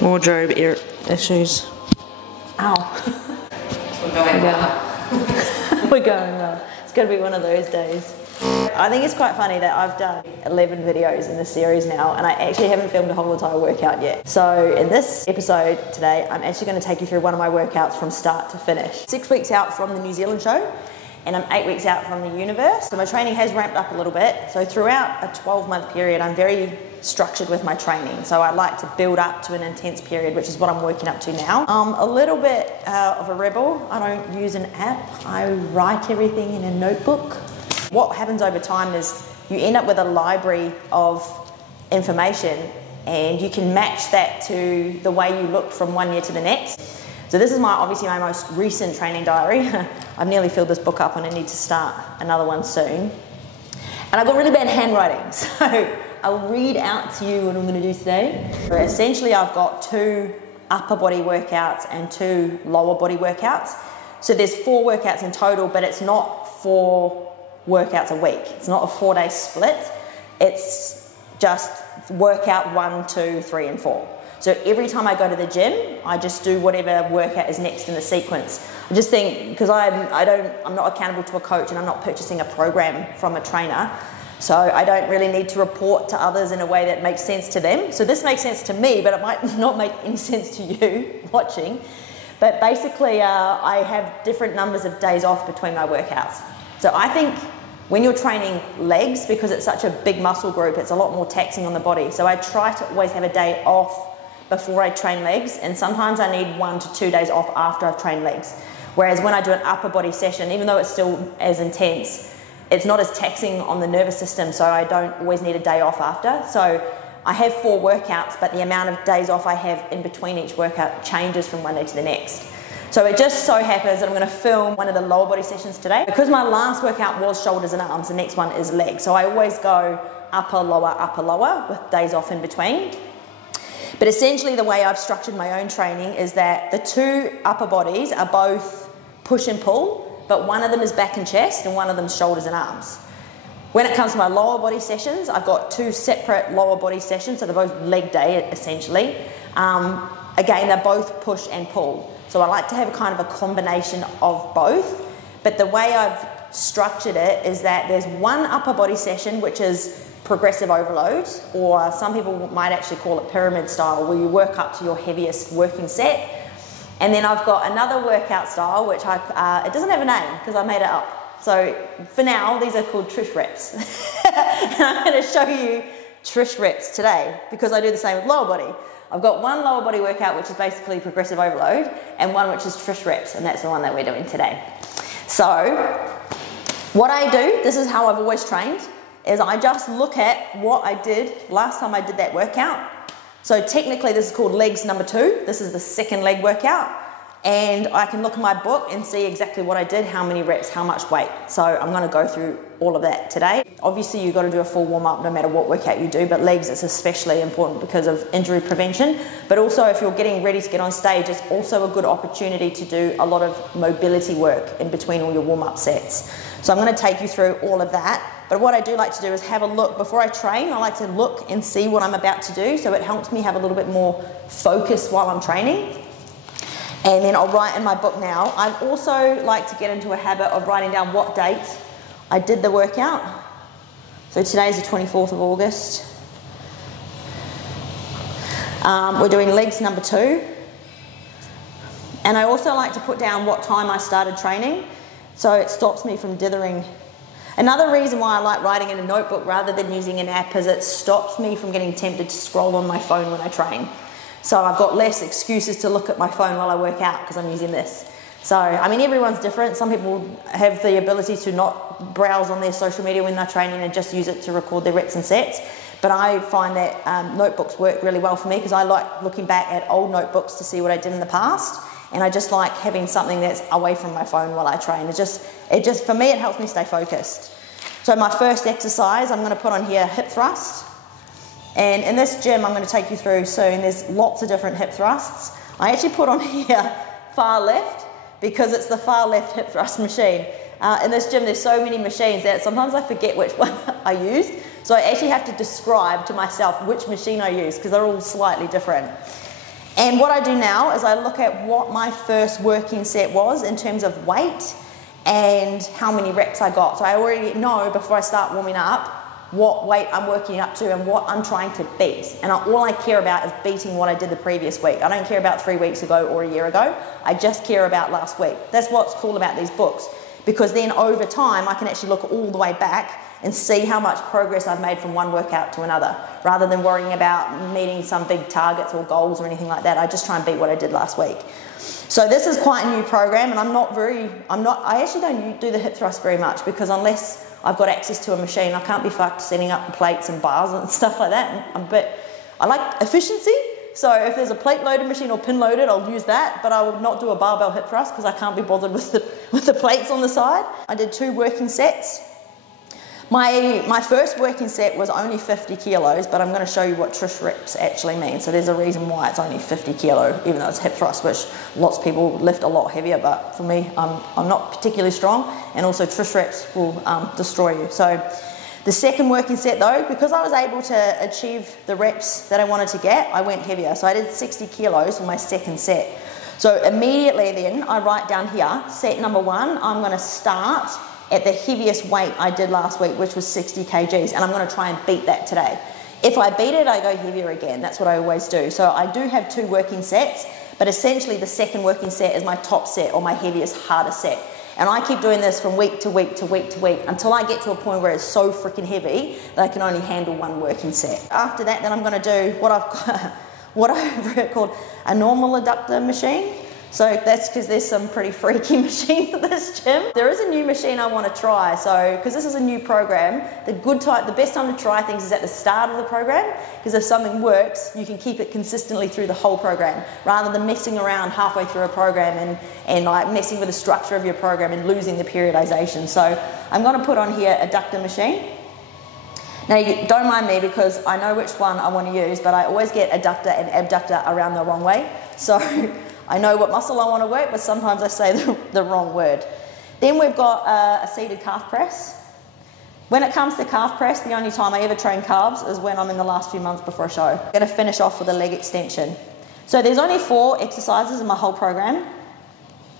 Wardrobe issues. Ow. We're going well. We're going well. It's going to be one of those days. I think it's quite funny that I've done 11 videos in this series now, and I actually haven't filmed a whole entire workout yet. So in this episode today, I'm actually going to take you through one of my workouts from start to finish. 6 weeks out from the New Zealand show, and I'm 8 weeks out from the universe. So my training has ramped up a little bit. So throughout a 12-month period, I'm very structured with my training. So I like to build up to an intense period, which is what I'm working up to now. A little bit of a rebel. I don't use an app. I write everything in a notebook. What happens over time is you end up with a library of information, and you can match that to the way you looked from 1 year to the next. So this is obviously my most recent training diary. I've nearly filled this book up and I need to start another one soon. And I've got really bad handwriting, so I'll read out to you what I'm going to do today. So essentially I've got 2 upper body workouts and 2 lower body workouts. So there's 4 workouts in total, but it's not 4 workouts a week. It's not a 4-day split. It's just workout 1, 2, 3, and 4. So every time I go to the gym, I just do whatever workout is next in the sequence. I just think, because I'm not accountable to a coach and I'm not purchasing a program from a trainer, so I don't really need to report to others in a way that makes sense to them. So this makes sense to me, but it might not make any sense to you watching. But basically, I have different numbers of days off between my workouts. So I think when you're training legs, because it's such a big muscle group, it's a lot more taxing on the body. So I try to always have a day off before I train legs, and sometimes I need 1 to 2 days off after I've trained legs. Whereas when I do an upper body session, even though it's still as intense, it's not as taxing on the nervous system, so I don't always need a day off after. So I have 4 workouts, but the amount of days off I have in between each workout changes from one day to the next. So it just so happens that I'm going to film one of the lower body sessions today. Because my last workout was shoulders and arms, the next one is legs. So I always go upper, lower, with days off in between. But essentially the way I've structured my own training is that the 2 upper bodies are both push and pull, but one of them is back and chest and one of them is shoulders and arms. When it comes to my lower body sessions, I've got 2 separate lower body sessions, so they're both leg day essentially. Again, they're both push and pull. So I like to have a kind of a combination of both, but the way I've structured it is that there's one upper body session which is progressive overload, or some people might actually call it pyramid style, where you work up to your heaviest working set. And then I've got another workout style, which it doesn't have a name because I made it up. So for now, these are called Trish reps. And I'm going to show you Trish reps today because I do the same with lower body. I've got one lower body workout, which is basically progressive overload, and one which is Trish reps, and that's the one that we're doing today. So what I do, this is how I've always trained, is I just look at what I did last time I did that workout. So technically this is called legs number 2. This is the second leg workout. And I can look at my book and see exactly what I did, how many reps, how much weight. So I'm gonna go through all of that today. Obviously you've got to do a full warm up no matter what workout you do, but legs is especially important because of injury prevention. But also if you're getting ready to get on stage, it's also a good opportunity to do a lot of mobility work in between all your warm up sets. So I'm gonna take you through all of that. But what I do like to do is have a look, before I train, I like to look and see what I'm about to do, so it helps me have a little bit more focus while I'm training. And then I'll write in my book now. I also like to get into a habit of writing down what date I did the workout. So today's the 24th of August. We're doing legs number 2. And I also like to put down what time I started training, so it stops me from dithering. Another reason why I like writing in a notebook rather than using an app is it stops me from getting tempted to scroll on my phone when I train. So I've got less excuses to look at my phone while I work out because I'm using this. So, I mean, everyone's different. Some people have the ability to not browse on their social media when they're training and just use it to record their reps and sets. But I find that notebooks work really well for me because I like looking back at old notebooks to see what I did in the past. And I just like having something that's away from my phone while I train. It just, for me, it helps me stay focused. So my first exercise, I'm gonna put on here hip thrust. And in this gym, I'm gonna take you through soon, there's lots of different hip thrusts. I actually put on here far left because it's the far left hip thrust machine. In this gym, there's so many machines that sometimes I forget which one I used. So I actually have to describe to myself which machine I use because they're all slightly different. And what I do now is I look at what my first working set was in terms of weight and how many reps I got. So I already know before I start warming up what weight I'm working up to and what I'm trying to beat. And all I care about is beating what I did the previous week. I don't care about 3 weeks ago or a year ago. I just care about last week. That's what's cool about these books, because then over time I can actually look all the way back and see how much progress I've made from one workout to another, rather than worrying about meeting some big targets or goals or anything like that. I just try and beat what I did last week. So this is quite a new program, and I actually don't do the hip thrust very much, because unless I've got access to a machine, I can't be fucked setting up plates and bars and stuff like that. But I like efficiency. So if there's a plate loaded machine or pin loaded, I'll use that, but I will not do a barbell hip thrust because I can't be bothered with the plates on the side. I did 2 working sets. My first working set was only 50 kilos, but I'm going to show you what Trish reps actually mean. So there's a reason why it's only 50 kilo, even though it's hip thrust, which lots of people lift a lot heavier, but for me, I'm not particularly strong, and also Trish reps will destroy you. So the second working set though, because I was able to achieve the reps that I wanted to get, I went heavier. So I did 60 kilos for my second set. So immediately then I write down here, set number 1, I'm going to start at the heaviest weight I did last week, which was 60 kgs, and I'm going to try and beat that today. If I beat it, I go heavier again. That's what I always do. So I do have 2 working sets, but essentially the second working set is my top set, or my heaviest, hardest set. And I keep doing this from week to week to week to week until I get to a point where it's so freaking heavy that I can only handle 1 working set. After that, then I'm going to do what I've called a normal adductor machine. So that's because there's some pretty freaky machines at this gym. There is a new machine I want to try. So because this is a new program, the best time to try things is at the start of the program, because if something works, you can keep it consistently through the whole program, rather than messing around halfway through a program and like messing with the structure of your program and losing the periodization. So I'm going to put on here adductor machine. Now, don't mind me because I know which one I want to use, but I always get adductor and abductor around the wrong way. So I know what muscle I want to work, but sometimes I say the wrong word. Then we've got a seated calf press. When it comes to calf press, the only time I ever train calves is when I'm in the last few months before a show. I'm going to finish off with a leg extension. So there's only 4 exercises in my whole program.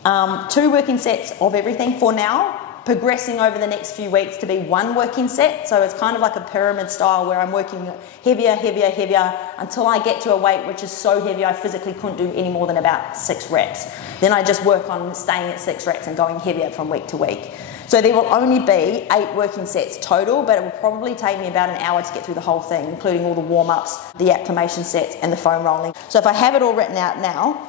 2 working sets of everything for now, progressing over the next few weeks to be 1 working set. So it's kind of like a pyramid style where I'm working heavier, heavier, heavier until I get to a weight which is so heavy I physically couldn't do any more than about 6 reps. Then I just work on staying at 6 reps and going heavier from week to week. So there will only be 8 working sets total, but it will probably take me about an hour to get through the whole thing, including all the warm-ups, the acclimation sets and the foam rolling. So if I have it all written out now,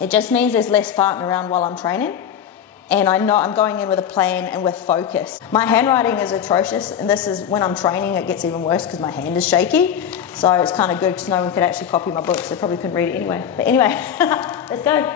it just means there's less farting around while I'm training. And I know I'm going in with a plan and with focus. My handwriting is atrocious, and this is when I'm training, it gets even worse because my hand is shaky. So it's kind of good because no one could actually copy my books. They probably couldn't read it anyway. But anyway, let's go.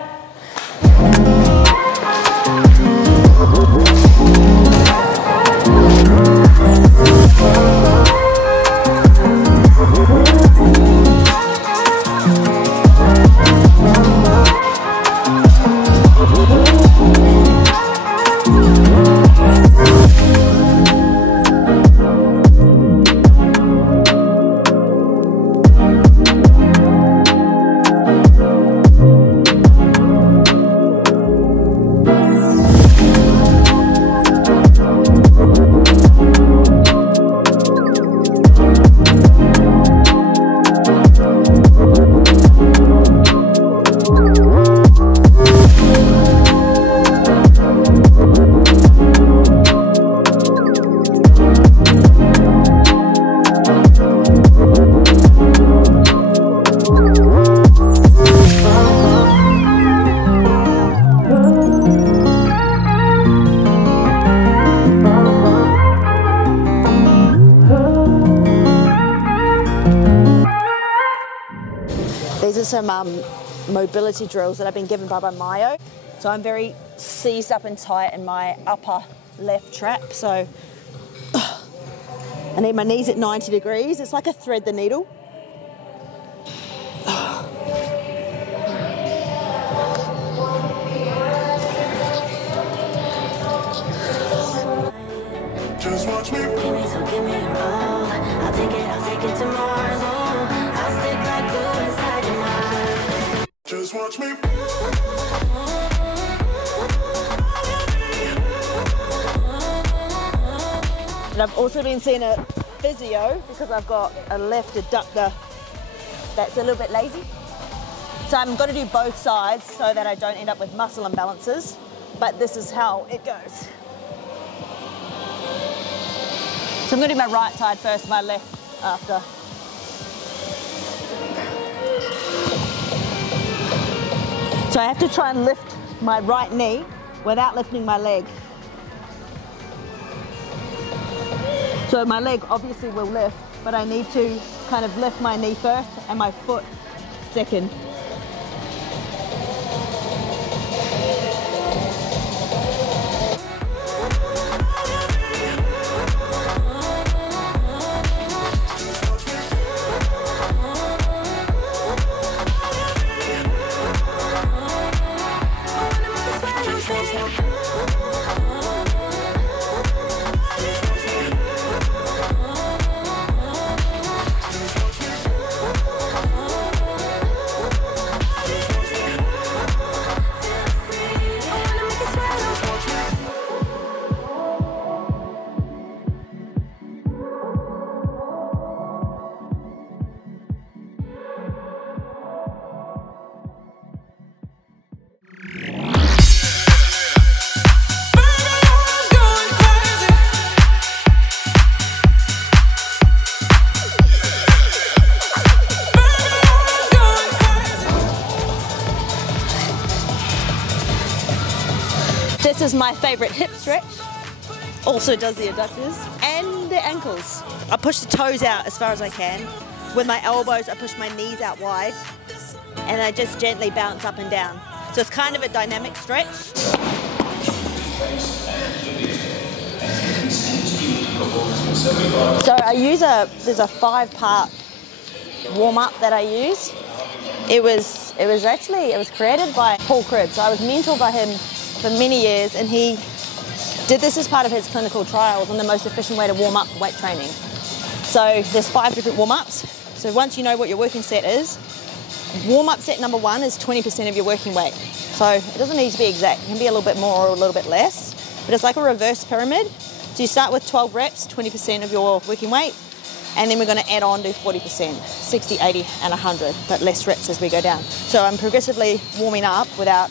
These are some mobility drills that I've been given by Mayo. So I'm very seized up and tight in my upper left trap. So I need my knees at 90 degrees. It's like a thread the needle. it to Mars, oh, I'll stick like glue inside your mind. Just watch me. And I've also been seeing a physio because I've got a left adductor that's a little bit lazy. So I'm going to do both sides so that I don't end up with muscle imbalances, but this is how it goes. So I'm going to do my right side first, my left after. So I have to try and lift my right knee without lifting my leg. So my leg obviously will lift, but I need to kind of lift my knee first and my foot second. This is my favorite hip stretch. Also does the adductors and the ankles. I push the toes out as far as I can. With my elbows, I push my knees out wide and I just gently bounce up and down. So it's kind of a dynamic stretch. So I use there's a 5-part warm-up that I use. It was created by Paul Cribb. So I was mentored by him for many years, and he did this as part of his clinical trials on the most efficient way to warm up weight training. So there's 5 different warm-ups. So once you know what your working set is, warm-up set number 1 is 20% of your working weight. So it doesn't need to be exact, it can be a little bit more or a little bit less, but it's like a reverse pyramid. So you start with 12 reps, 20% of your working weight, and then we're going to add on to 40%, 60, 80, and 100, but less reps as we go down. So I'm progressively warming up without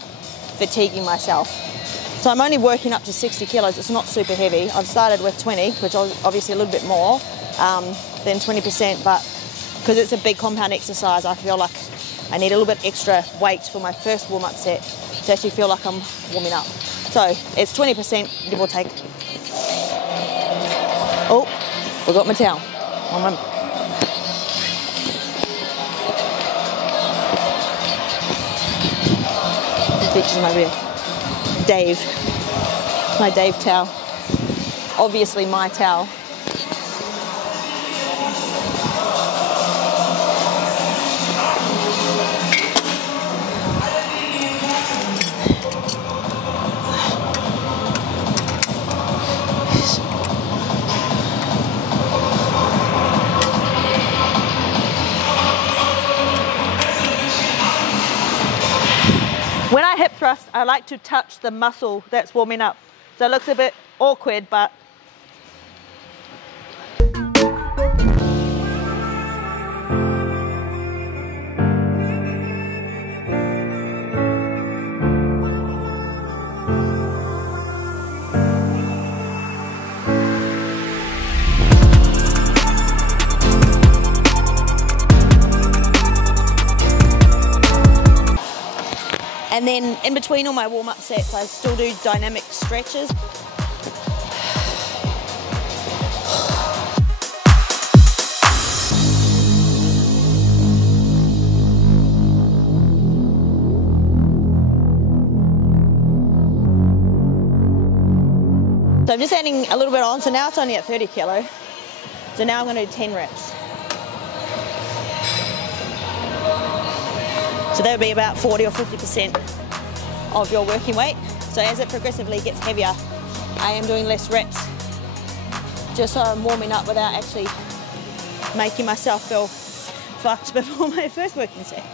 fatiguing myself. So I'm only working up to 60 kilos, it's not super heavy. I've started with 20, which is obviously a little bit more than 20%, but because it's a big compound exercise, I feel like I need a little bit extra weight for my first warm-up set to actually feel like I'm warming up. So it's 20%, give or take. Oh, forgot my towel. 1 moment. Features my rear. Dave. My Dave towel. Obviously my towel. When I hip thrust, I like to touch the muscle that's warming up. So it looks a bit awkward, but and then in between all my warm-up sets, I still do dynamic stretches. So I'm just adding a little bit on, so now it's only at 30 kilo. So now I'm going to do 10 reps. So that would be about 40 or 50% of your working weight. So as it progressively gets heavier, I am doing less reps, just so I'm warming up without actually making myself feel fucked before my first working set.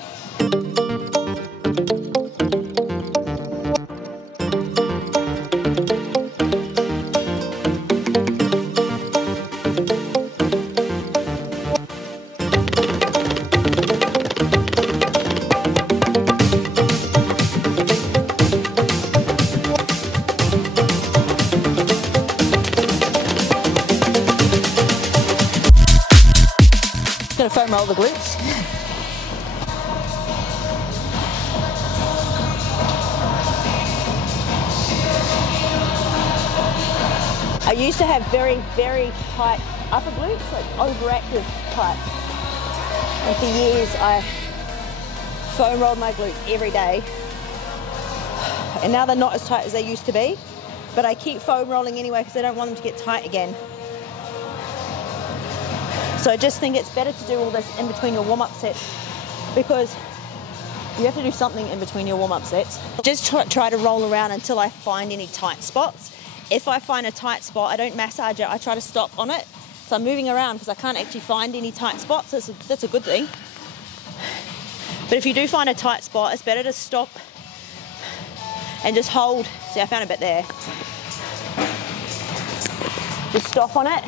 Gonna foam roll the glutes. I used to have very, very tight upper glutes, like overactive type. And for years I foam rolled my glutes every day. And now they're not as tight as they used to be, but I keep foam rolling anyway because I don't want them to get tight again. So I just think it's better to do all this in between your warm-up sets because you have to do something in between your warm-up sets. Just try to roll around until I find any tight spots. If I find a tight spot, I don't massage it, I try to stop on it. So I'm moving around because I can't actually find any tight spots. That's a good thing. But if you do find a tight spot, it's better to stop and just hold. See, I found a bit there. Just stop on it.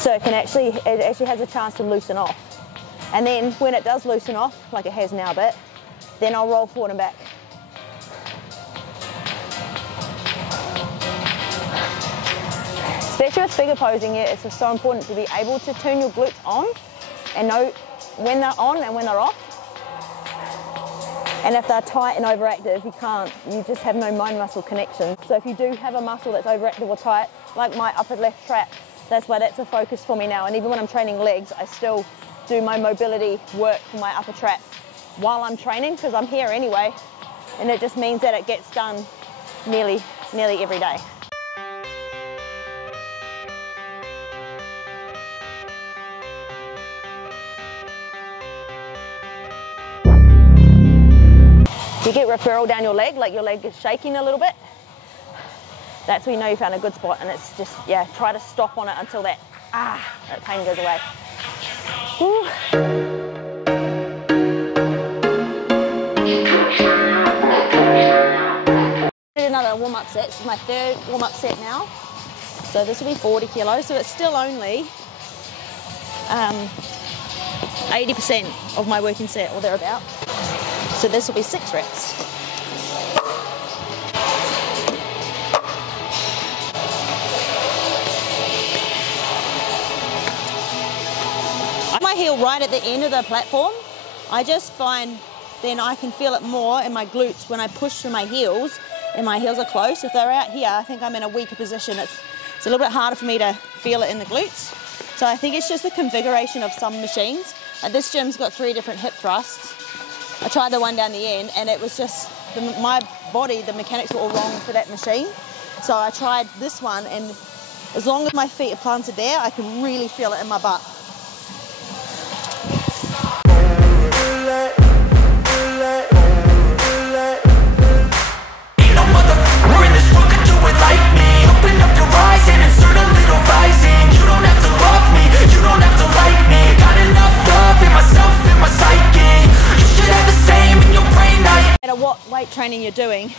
So it actually has a chance to loosen off. And then when it does loosen off, like it has now a bit, then I'll roll forward and back. Especially with figure posing, it's just so important to be able to turn your glutes on and know when they're on and when they're off. And if they're tight and overactive, you just have no mind muscle connection. So if you do have a muscle that's overactive or tight, like my upper left trap, that's why that's a focus for me now. And even when I'm training legs, I still do my mobility work for my upper trap while I'm training because I'm here anyway. And it just means that it gets done nearly every day. If you get referral down your leg, like your leg is shaking a little bit, that's when you know you found a good spot. And it's just, yeah, try to stop on it until that pain goes away. Woo. Another warm-up set. This is my third warm-up set now. So this will be 40 kilos. So it's still only 80% of my working set or thereabout. So this will be 6 reps. My heel right at the end of the platform, I just find then I can feel it more in my glutes when I push through my heels and my heels are close. If they're out here, I think I'm in a weaker position. It's a little bit harder for me to feel it in the glutes. So I think it's just the configuration of some machines. This gym's got 3 different hip thrusts. I tried the one down the end and it was just, my body, the mechanics were all wrong for that machine. So I tried this one and as long as my feet are planted there, I can really feel it in my butt. Ain't no motherfucker in this world could do it like me. Open up your eyes and insert a little rising. You don't have to love me, you don't have to like me. Got enough love in myself, in my psyche. You should have the same in your brain. No matter what weight training you're doing,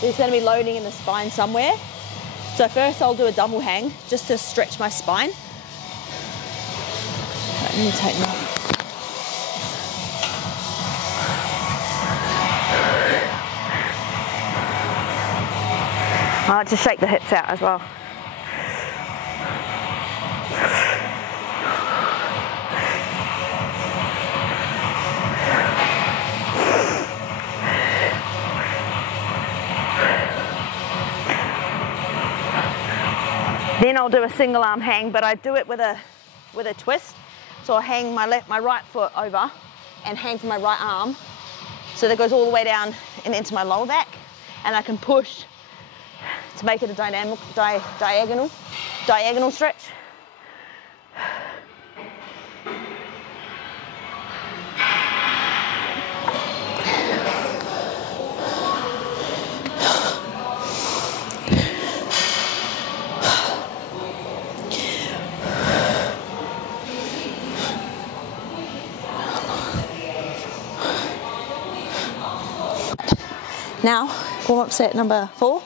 there's going to be loading in the spine somewhere. So first I'll do a double hang just to stretch my spine. Let me take that. I like to shake the hips out as well. Then I'll do a single arm hang, but I do it with a twist. So I'll hang my right foot over and hang from my right arm. So that goes all the way down and into my lower back. And I can push to make it a diagonal stretch. Now, warm-up set number 4,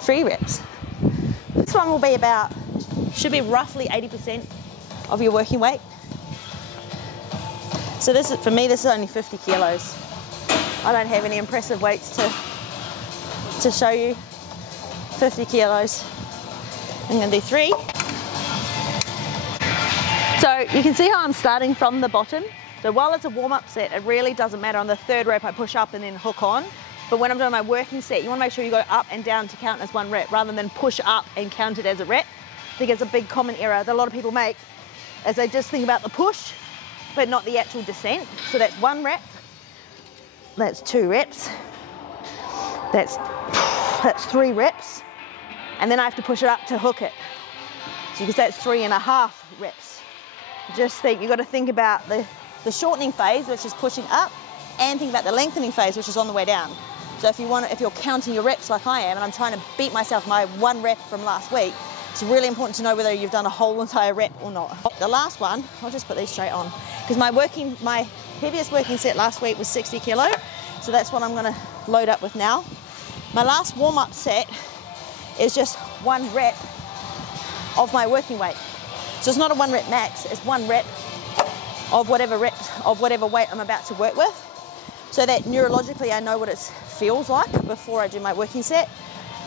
3 reps. This one will be about, should be roughly 80% of your working weight. So this is, for me, this is only 50 kilos. I don't have any impressive weights to show you. 50 kilos. I'm gonna do 3. So you can see how I'm starting from the bottom. So while it's a warm-up set, it really doesn't matter. On the 3rd rep, I push up and then hook on. But when I'm doing my working set, you wanna make sure you go up and down to count as 1 rep rather than push up and count it as a rep. I think it's a big common error that a lot of people make, is they just think about the push, but not the actual descent. So that's 1 rep, that's 2 reps, that's 3 reps, and then I have to push it up to hook it. So you can say it's 3.5 reps. Just think, you've got to think about the shortening phase, which is pushing up, and think about the lengthening phase, which is on the way down. So if you're counting your reps like I am, and I'm trying to beat myself my 1 rep from last week, it's really important to know whether you've done a whole entire rep or not. The last one, I'll just put these straight on, because my heaviest working set last week was 60 kilo, so that's what I'm gonna load up with now. My last warm-up set is just 1 rep of my working weight. So it's not a 1 rep max, it's 1 rep of whatever weight I'm about to work with, so that neurologically I know what it feels like before I do my working set.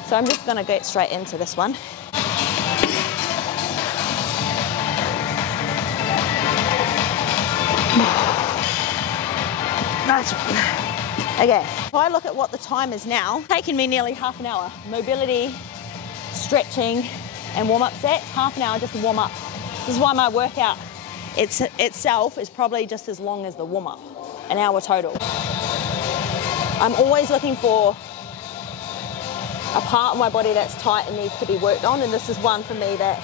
So I'm just gonna get straight into this one. Nice. Okay, if I look at what the time is now, it's taken me nearly half an hour. Mobility, stretching, and warm-up sets, half an hour just to warm up. This is why my workout itself is probably just as long as the warm-up, an hour total. I'm always looking for a part of my body that's tight and needs to be worked on, and this is one for me that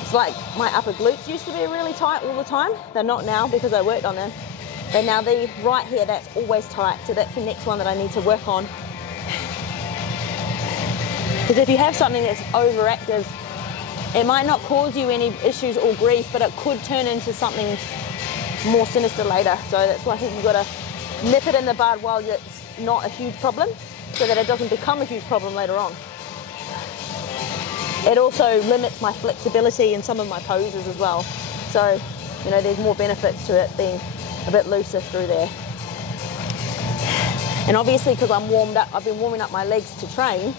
it's like my upper glutes used to be really tight all the time. They're not now because I worked on them. But now the right here, that's always tight, so that's the next one that I need to work on. Because if you have something that's overactive, it might not cause you any issues or grief, but it could turn into something more sinister later. So that's why I think you've got to nip it in the bud while it's not a huge problem, so that it doesn't become a huge problem later on. It also limits my flexibility in some of my poses as well. So, you know, there's more benefits to it being a bit looser through there. And obviously, because I'm warmed up, I've been warming up my legs to train,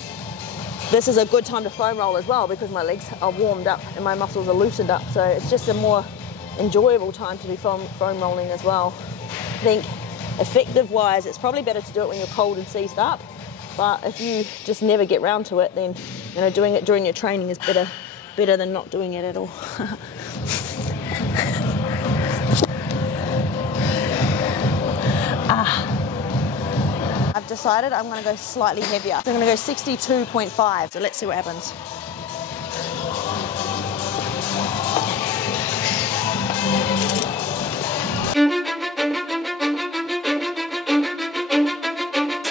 this is a good time to foam roll as well, because my legs are warmed up and my muscles are loosened up. So it's just a more enjoyable time to be foam rolling as well. I think effective wise, it's probably better to do it when you're cold and seized up. But if you just never get round to it, then, you know, doing it during your training is better than not doing it at all. I've decided I'm going to go slightly heavier. So I'm going to go 62.5. So let's see what happens.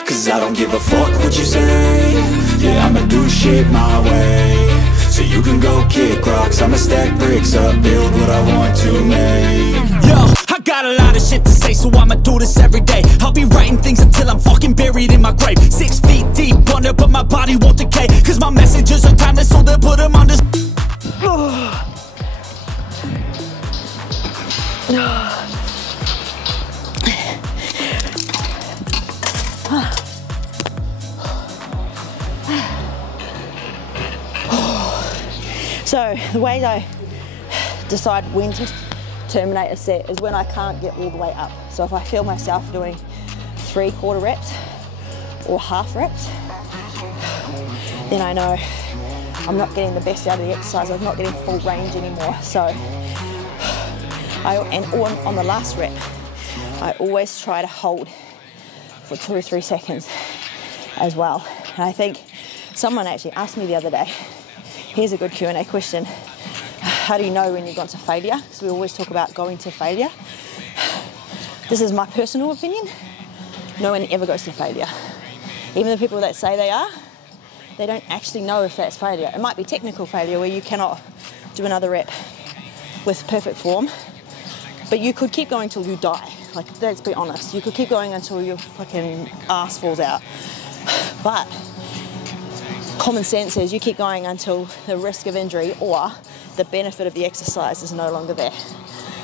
Cause I don't give a fuck what you say. Yeah, I'ma do shit my way. So you can go kick rocks, I'ma stack bricks up, build what I want to make. Yo, I got a lot of shit to say, so I'ma do this every day. I'll be writing things until I'm fucking buried in my grave. 6 feet deep under, but my body won't decay. Cause my messages are timeless, so they'll put them on this. So the way I decide when to terminate a set is when I can't get all the way up. So if I feel myself doing 3/4 reps or half reps, then I know I'm not getting the best out of the exercise. I'm not getting full range anymore. So on the last rep, I always try to hold for 2 or 3 seconds as well. And I think someone actually asked me the other day, here's a good Q&A question. How do you know when you've gone to failure? Because we always talk about going to failure. This is my personal opinion. No one ever goes to failure. Even the people that say they are, they don't actually know if that's failure. It might be technical failure where you cannot do another rep with perfect form, but you could keep going till you die. Like, let's be honest, you could keep going until your fucking ass falls out. But common sense is you keep going until the risk of injury or the benefit of the exercise is no longer there.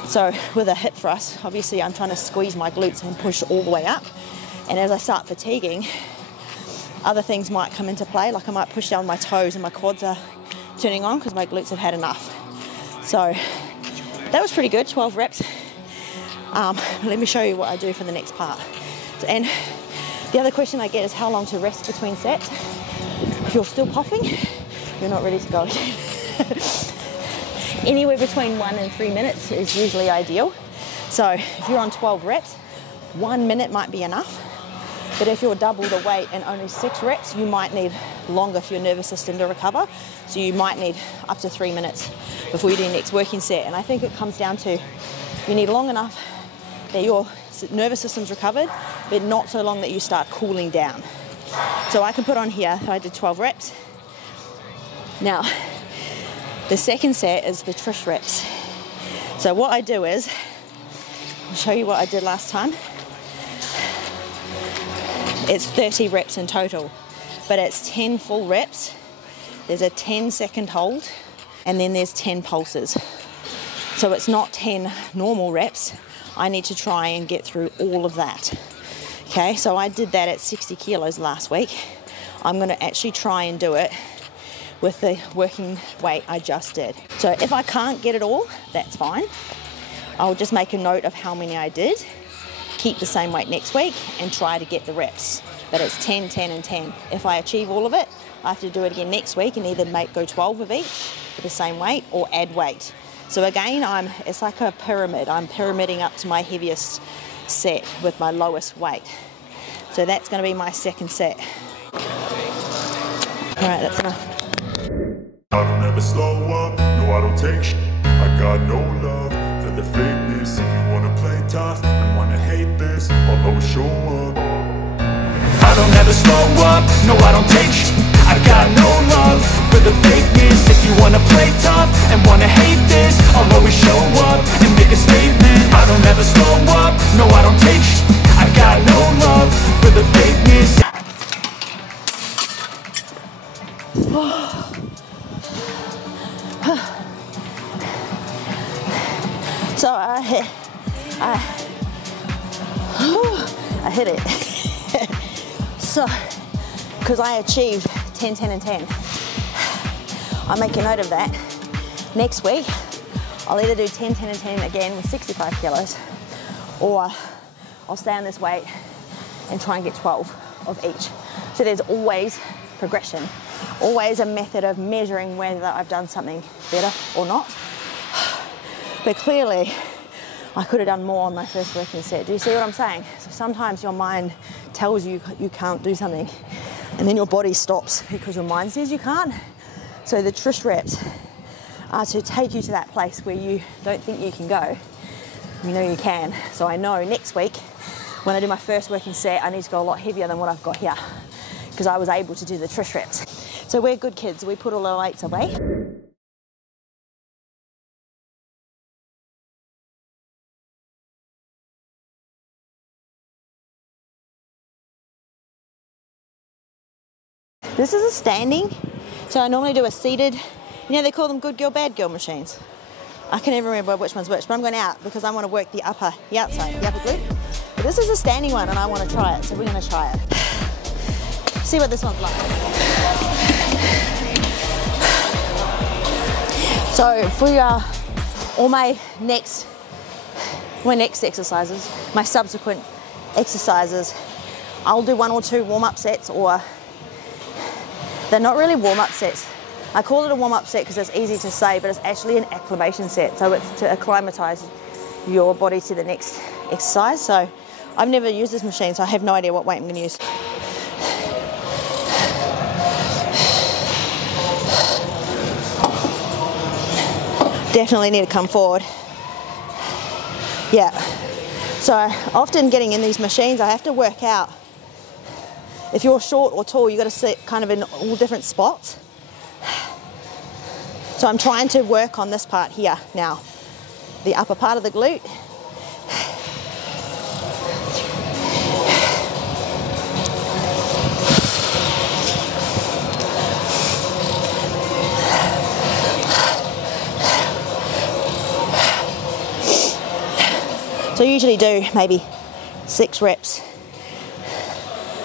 So with a hip thrust, obviously I'm trying to squeeze my glutes and push all the way up. And as I start fatiguing, other things might come into play, like I might push down my toes and my quads are turning on because my glutes have had enough. So that was pretty good, 12 reps. Let me show you what I do for the next part. And the other question I get is how long to rest between sets. If you're still puffing, you're not ready to go. Anywhere between 1 and 3 minutes is usually ideal. So if you're on 12 reps, 1 minute might be enough. But if you're double the weight and only 6 reps, you might need longer for your nervous system to recover. So you might need up to 3 minutes before you do your next working set. And I think it comes down to you need long enough that your nervous system's recovered, but not so long that you start cooling down. So I can put on here, I did 12 reps. Now, the second set is the Trish reps. So what I do is, I'll show you what I did last time. It's 30 reps in total, but it's 10 full reps. There's a 10-second hold, and then there's 10 pulses. So it's not 10 normal reps. I need to try and get through all of that. Okay, so I did that at 60 kilos last week. I'm gonna actually try and do it with the working weight I just did. So if I can't get it all, that's fine. I'll just make a note of how many I did, keep the same weight next week, and try to get the reps. But it's 10, 10, and 10. If I achieve all of it, I have to do it again next week and either go 12 of each with the same weight or add weight. So again, it's like a pyramid. I'm pyramiding up to my heaviest set with my lowest weight. So that's gonna be my second set. All right, that's enough. I don't ever slow up, no I don't take shit. I got no love for the fakeness. If you wanna play tough and wanna hate this, I'll always show up. I don't ever slow up, no I don't take shit. I got no love for the fakeness. If you wanna play tough and wanna hate this, I'll always show up and make a statement. I don't ever slow up, no I don't take shit. I got no love for the fakeness. So I hit it. So, because I achieved 10, 10, and 10. I'll make a note of that. Next week, I'll either do 10, 10, and 10 again with 65 kilos, or I'll stay on this weight and try and get 12 of each. So there's always progression, always a method of measuring whether I've done something better or not. But clearly, I could have done more on my first working set. Do you see what I'm saying? So sometimes your mind tells you you can't do something, and then your body stops because your mind says you can't. So the Trish reps are to take you to that place where you don't think you can go. You know you can. So I know next week, when I do my first working set, I need to go a lot heavier than what I've got here, because I was able to do the Trish reps. So we're good kids. We put all our weights away. This is a standing, so I normally do a seated, you know they call them good girl, bad girl machines. I can never remember which one's which, but I'm going out because I want to work the outside, the upper glute. But this is a standing one and I want to try it, so we're going to try it. See what this one's like. So for all my next exercises, my subsequent exercises, I'll do 1 or 2 warm-up sets, or they're not really warm-up sets. I call it a warm-up set because it's easy to say, but it's actually an acclimation set. So it's to acclimatize your body to the next exercise. So I've never used this machine, so I have no idea what weight I'm going to use. Definitely need to come forward. Yeah. So often getting in these machines, I have to work out. If you're short or tall, you've got to sit kind of in all different spots. So I'm trying to work on this part here now. The upper part of the glute. So I usually do maybe 6 reps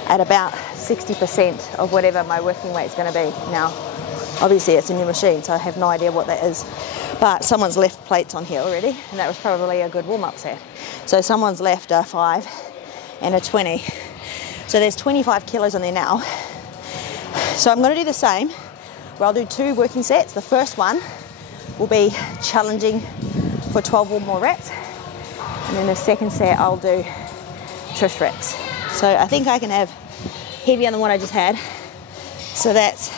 at about 60% of whatever my working weight is going to be. Now, obviously it's a new machine, so I have no idea what that is. But someone's left plates on here already, and that was probably a good warm-up set. So someone's left a 5 and a 20. So there's 25 kilos on there now. So I'm going to do the same, where I'll do 2 working sets. The first one will be challenging for 12 or more reps. And then the second set I'll do Trish reps. So I think I can have heavier than what I just had. So that's,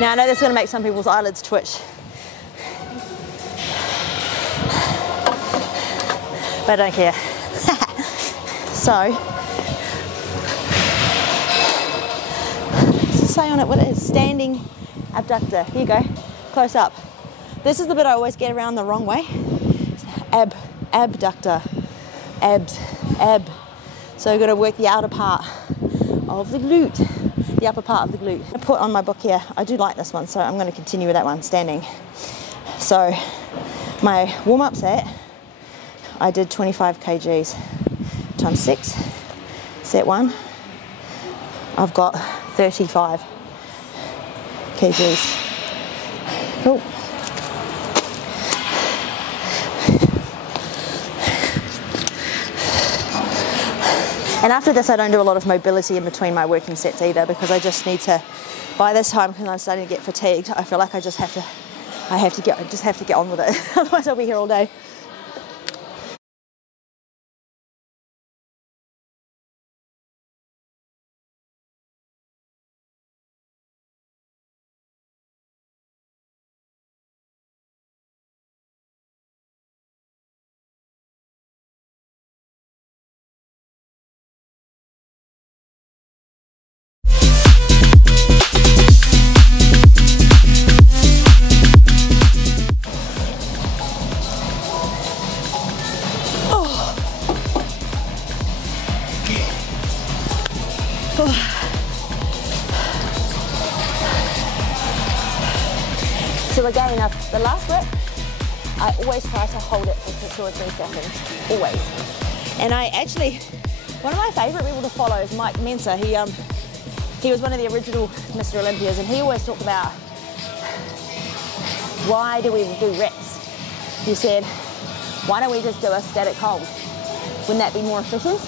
now I know that's going to make some people's eyelids twitch. But I don't care. So, say on it what it is, standing abductor. Here you go, close up. This is the bit I always get around the wrong way. Abductor, abs, ab. So you've got to work the outer part of the glute, the upper part of the glute. I put on my book here, I do like this one, so I'm going to continue with that one, standing. So my warm-up set, I did 25 kgs times 6, set 1. I've got 35 kgs. Cool. And after this, I don't do a lot of mobility in between my working sets either, because I just need to, by this time, because I'm starting to get fatigued, I feel like I just have to get on with it. Otherwise I'll be here all day. So again, the last rep, I always try to hold it for 2 or 3 seconds, always. And I actually, one of my favourite people to follow is Mike Mensa. He was one of the original Mr. Olympias, and he always talked about, why do we do reps? He said, why don't we just do a static hold? Wouldn't that be more efficient?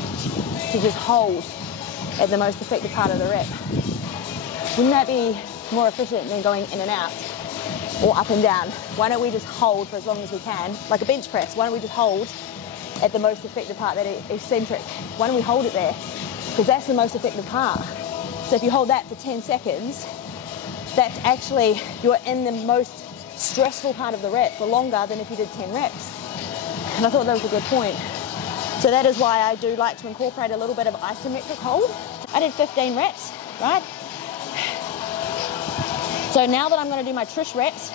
To just hold at the most effective part of the rep. Wouldn't that be more efficient than going in and out or up and down? Why don't we just hold for as long as we can, like a bench press? Why don't we just hold at the most effective part, that eccentric? Why don't we hold it there? Because that's the most effective part. So if you hold that for 10 seconds, that's actually, you're in the most stressful part of the rep for longer than if you did 10 reps. And I thought that was a good point. So that is why I do like to incorporate a little bit of isometric hold. I did 15 reps, right? So now that I'm going to do my Trish reps,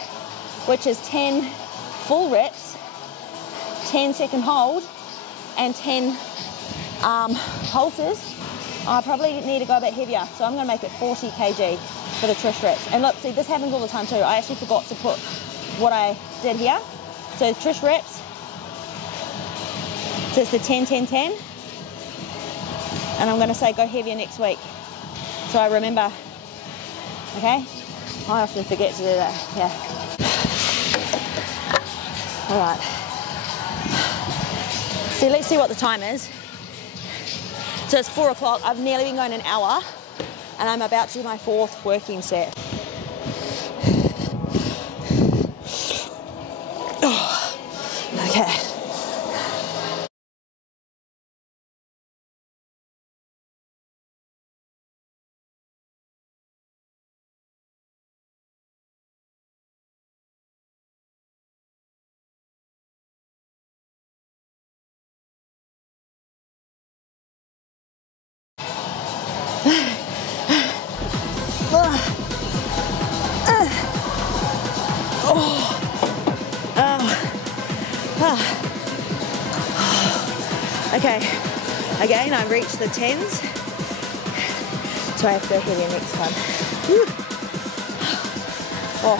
which is 10 full reps, 10-second hold, and 10 pulses, I probably need to go a bit heavier. So I'm going to make it 40 kg for the Trish reps. And look, see, this happens all the time too. I actually forgot to put what I did here. So Trish reps, so it's the 10, 10, 10. And I'm going to say go heavier next week. So I remember, okay? I often forget to do that, yeah. All right. So let's see what the time is. So it's 4 o'clock, I've nearly been going an hour, and I'm about to do my 4th working set. Oh, okay. Okay, again, I've reached the 10s, so I have to go heavier next time. Woo. Oh.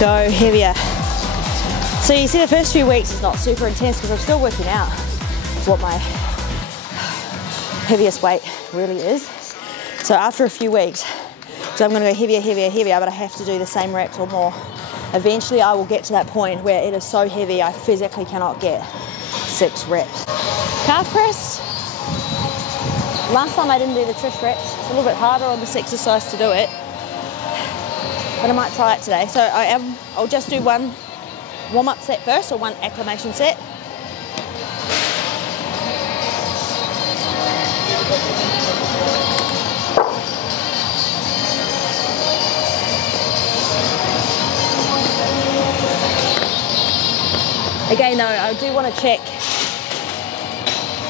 go heavier. So you see the first few weeks is not super intense because I'm still working out what my heaviest weight really is. So after a few weeks, so I'm going to go heavier, heavier, heavier, but I have to do the same reps or more. Eventually I will get to that point where it is so heavy I physically cannot get 6 reps. Calf press. Last time I didn't do the Trish reps. It's a little bit harder on this exercise to do it, but I might try it today. So I'll just do one warm-up set first, or one acclimation set. Again though, I do want to check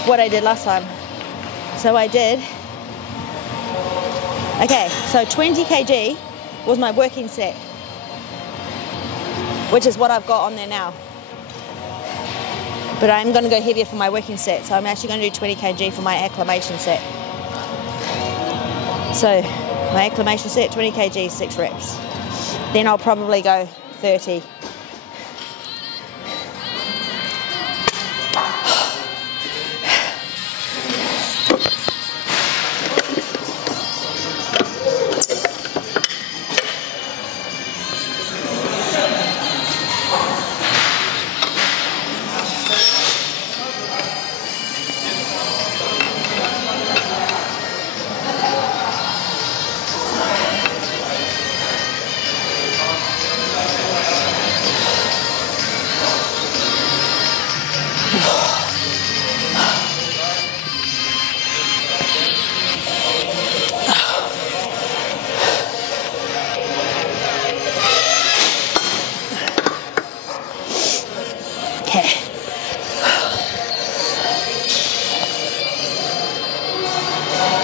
what I did last time. So I did, okay, so 20 kg was my working set, which is what I've got on there now. But I'm going to go heavier for my working set, so I'm actually going to do 20 kg for my acclimation set. So my acclimation set, 20 kg, 6 reps. Then I'll probably go 30.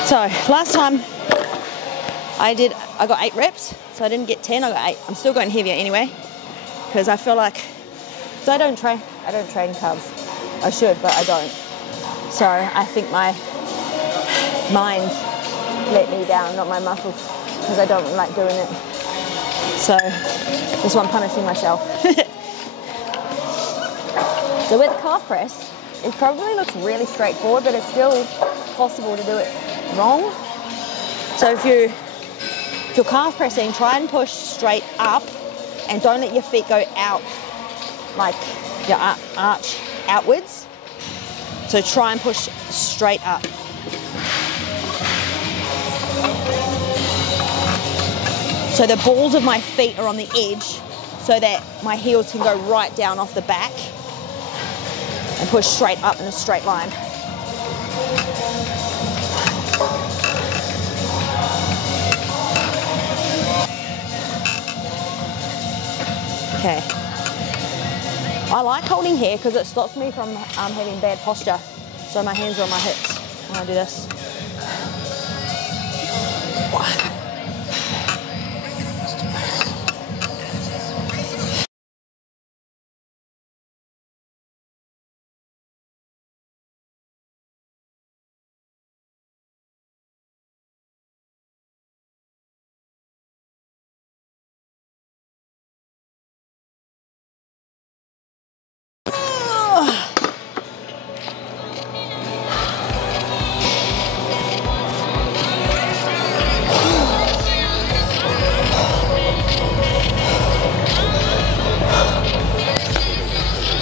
So last time I got 8 reps, so I didn't get 10, I got 8. I'm still going heavier anyway, because I feel like, so I don't train calves. I should, but I don't. So I think my mind let me down, not my muscles, because I don't like doing it. So this one, punishing myself. So with the calf press, it probably looks really straightforward, but it's still possible to do it wrong. So if you're calf pressing, try and push straight up and don't let your feet go out, like your arch outwards. So try and push straight up. So the balls of my feet are on the edge so that my heels can go right down off the back and push straight up in a straight line. Okay. I like holding here because it stops me from having bad posture. So my hands are on my hips when I do this.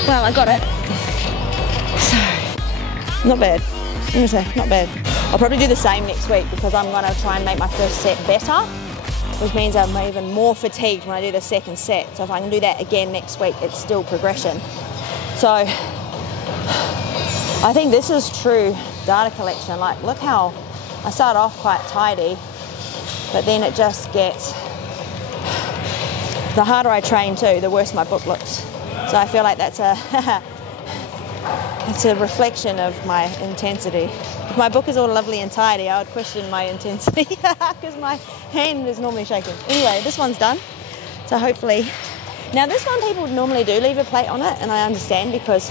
Well, I got it. So, not bad. I'm gonna say, not bad. I'll probably do the same next week because I'm gonna try and make my first set better, which means I'm even more fatigued when I do the second set. So if I can do that again next week, it's still progression. So I think this is true data collection. Like, look how I start off quite tidy, but then it just gets, the harder I train too, the worse my book looks. So I feel like that's it's a reflection of my intensity. If my book is all lovely and tidy, I would question my intensity because my hand is normally shaking. Anyway, this one's done. So hopefully, now this one people normally do leave a plate on it, and I understand because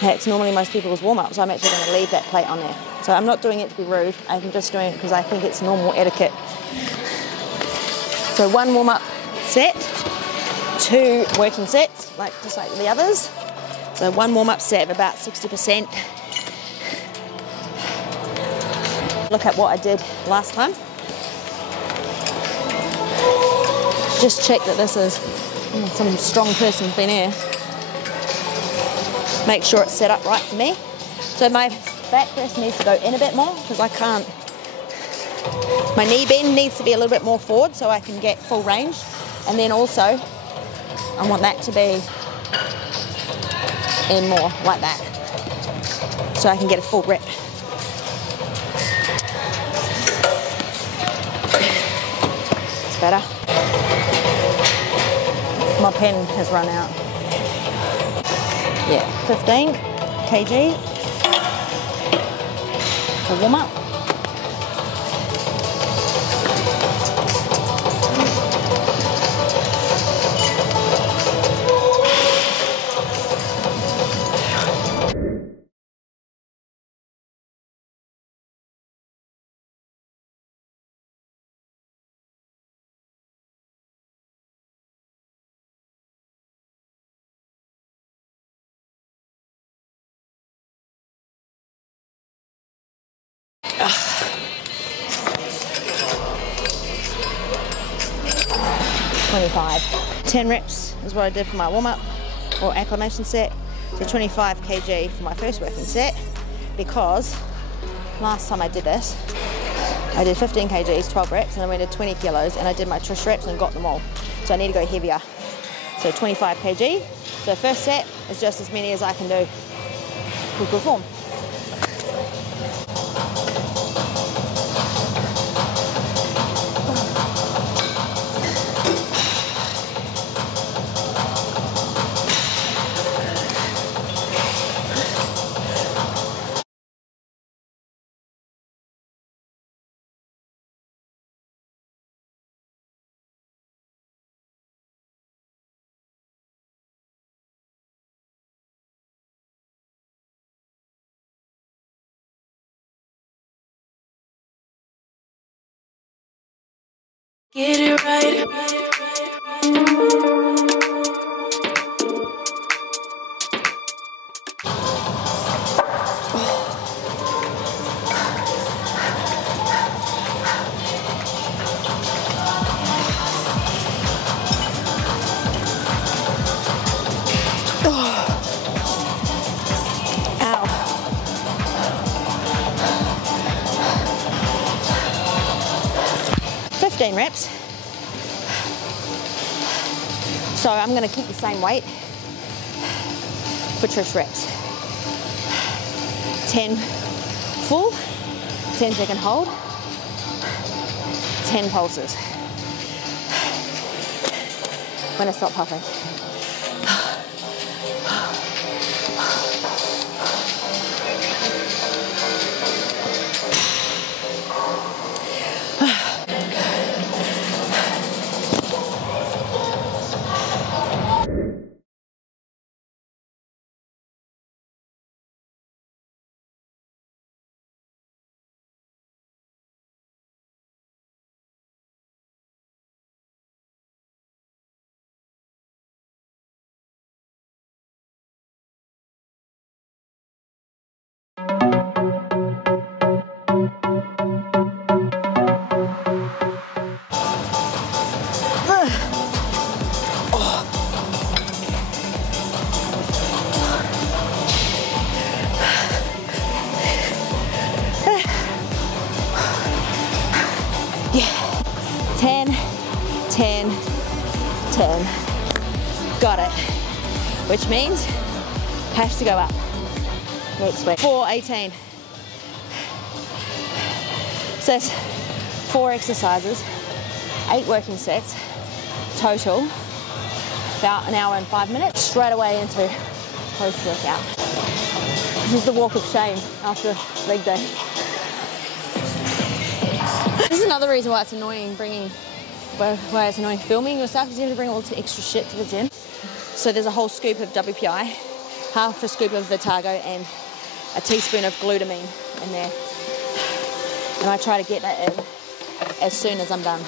that's normally most people's warm-up, so I'm actually going to leave that plate on there. So I'm not doing it to be rude, I'm just doing it because I think it's normal etiquette. So one warm-up set, 2 working sets, just like the others. So 1 warm-up set of about 60%. Look at what I did last time. Just check that this is some strong person's been here. Make sure it's set up right for me. So my back press needs to go in a bit more because I can't. My knee bend needs to be a little bit more forward so I can get full range. And then also, I want that to be in more like that so I can get a full rep. It's better. My pen has run out. Yeah, 15 kg for warm up. $25. 10 reps is what I did for my warm-up or acclimation set. So 25 kg for my first working set, because last time I did this, I did 15 kgs, 12 reps, and I went to 20 kilos, and I did my Trish reps and got them all. So I need to go heavier. So 25 kg. So first set is just as many as I can do to perform. Get it right. Ow. Reps. So I'm going to keep the same weight for Trish reps. 10 full, 10 second hold, 10 pulses. When I stop puffing. Yeah, 10, 10, 10. Got it. Which means have to go up next week. 4, 18. So it's 4 exercises, 8 working sets, total, about an hour and 5 minutes, straight away into post-workout. This is the walk of shame after leg day. This is another reason why it's annoying filming yourself, because you have to bring all the extra shit to the gym. So there's a whole scoop of WPI, half a scoop of Vitago, and a teaspoon of glutamine in there. And I try to get that in as soon as I'm done.